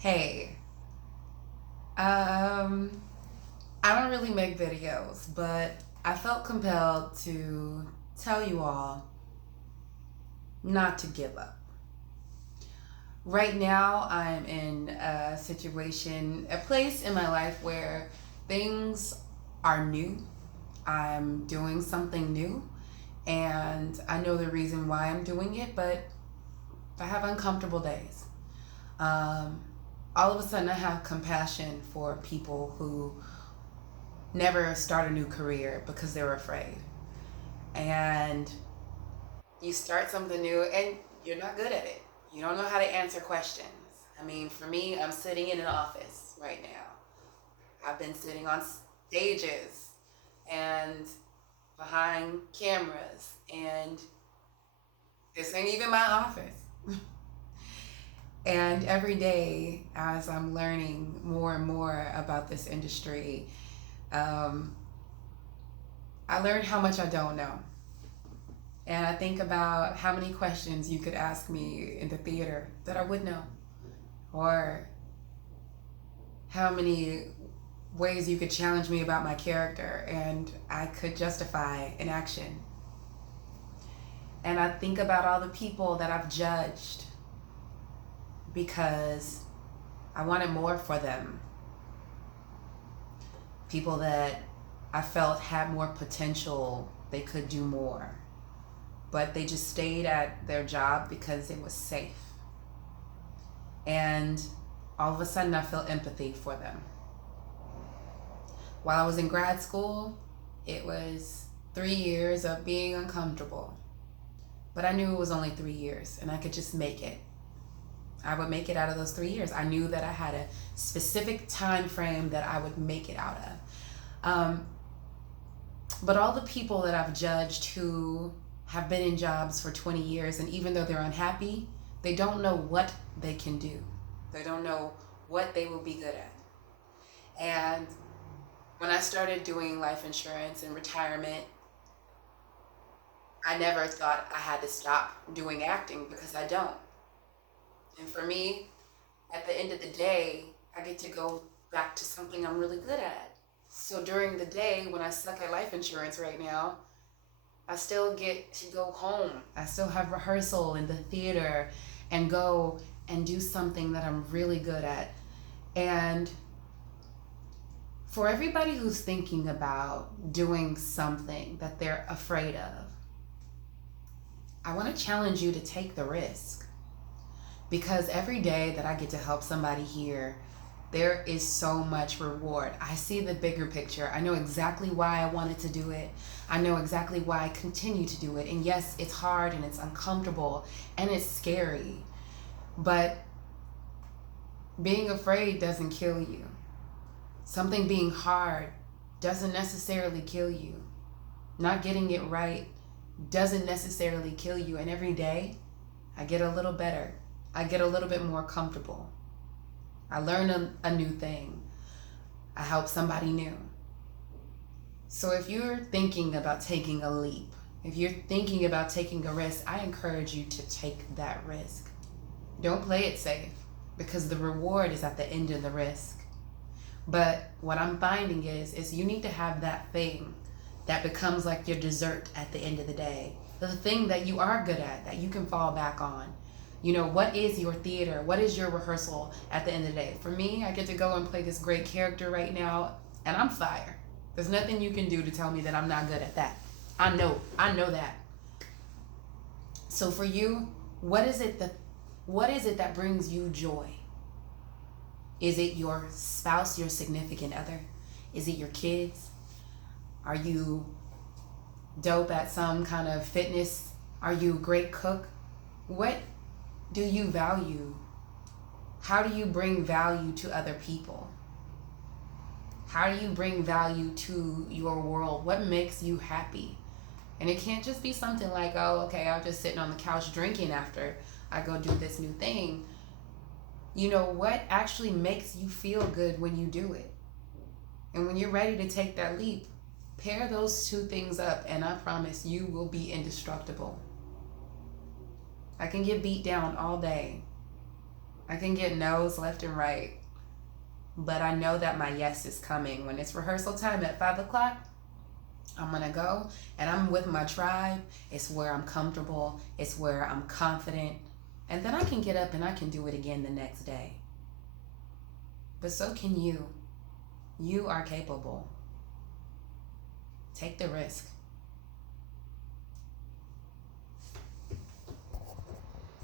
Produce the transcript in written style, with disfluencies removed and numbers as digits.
Hey, um, I don't really make videos, but I felt compelled to tell you all not to give up. Right now, I'm in a situation, a place in my life where things are new. I'm doing something new, and I know the reason why I'm doing it, but I have uncomfortable days. Um, all of a sudden, I have compassion for people who never start a new career because they're afraid. And you start something new and you're not good at it. You don't know how to answer questions. I mean, for me, I'm sitting in an office right now. I've been sitting on stages and behind cameras, and this ain't even my office. And every day, as I'm learning more and more about this industry, um, I learn how much I don't know. And I think about how many questions you could ask me in the theater that I would know, or how many ways you could challenge me about my character and I could justify an action. And I think about all the people that I've judged because I wanted more for them. People that I felt had more potential, they could do more, but they just stayed at their job because it was safe. And all of a sudden, I felt empathy for them. While I was in grad school, it was 3 years of being uncomfortable. But I knew it was only 3 years and I could just make it. I would make it out of those 3 years. I knew that I had a specific time frame that I would make it out of. But all the people that I've judged who have been in jobs for 20 years, and even though they're unhappy, they don't know what they can do. They don't know what they will be good at. And when I started doing life insurance and retirement, I never thought I had to stop doing acting because I don't. And for me, at the end of the day, I get to go back to something I'm really good at. So during the day, when I suck at life insurance right now, I still get to go home. I still have rehearsal in the theater and go and do something that I'm really good at. And for everybody who's thinking about doing something that they're afraid of, I want to challenge you to take the risk, because every day that I get to help somebody here, there is so much reward. I see the bigger picture. I know exactly why I wanted to do it. I know exactly why I continue to do it. And yes, it's hard and it's uncomfortable and it's scary, but being afraid doesn't kill you. Something being hard doesn't necessarily kill you. Not getting it right doesn't necessarily kill you. And every day, I get a little better. I get a little bit more comfortable. I learn a new thing. I help somebody new. So if you're thinking about taking a leap, if you're thinking about taking a risk, I encourage you to take that risk. Don't play it safe, because the reward is at the end of the risk. But what I'm finding is you need to have that thing that becomes like your dessert at the end of the day. The thing that you are good at, that you can fall back on. You know, what is your theater? What is your rehearsal at the end of the day? For me, I get to go and play this great character right now, and I'm fire. There's nothing you can do to tell me that I'm not good at that. I know that. So for you, what is it that brings you joy? Is it your spouse, your significant other? Is it your kids? Are you dope at some kind of fitness? Are you a great cook? What do you value? How do you bring value to other people? How do you bring value to your world? What makes you happy? And it can't just be something like, oh, okay, I'm just sitting on the couch drinking after I go do this new thing. You know, what actually makes you feel good when you do it? And when you're ready to take that leap, pair those two things up, and I promise you will be indestructible. I can get beat down all day. I can get no's left and right, but I know that my yes is coming. When it's rehearsal time at 5 o'clock, I'm gonna go and I'm with my tribe. It's where I'm comfortable, it's where I'm confident, and then I can get up and I can do it again the next day. But so can you. You are capable. Take the risk.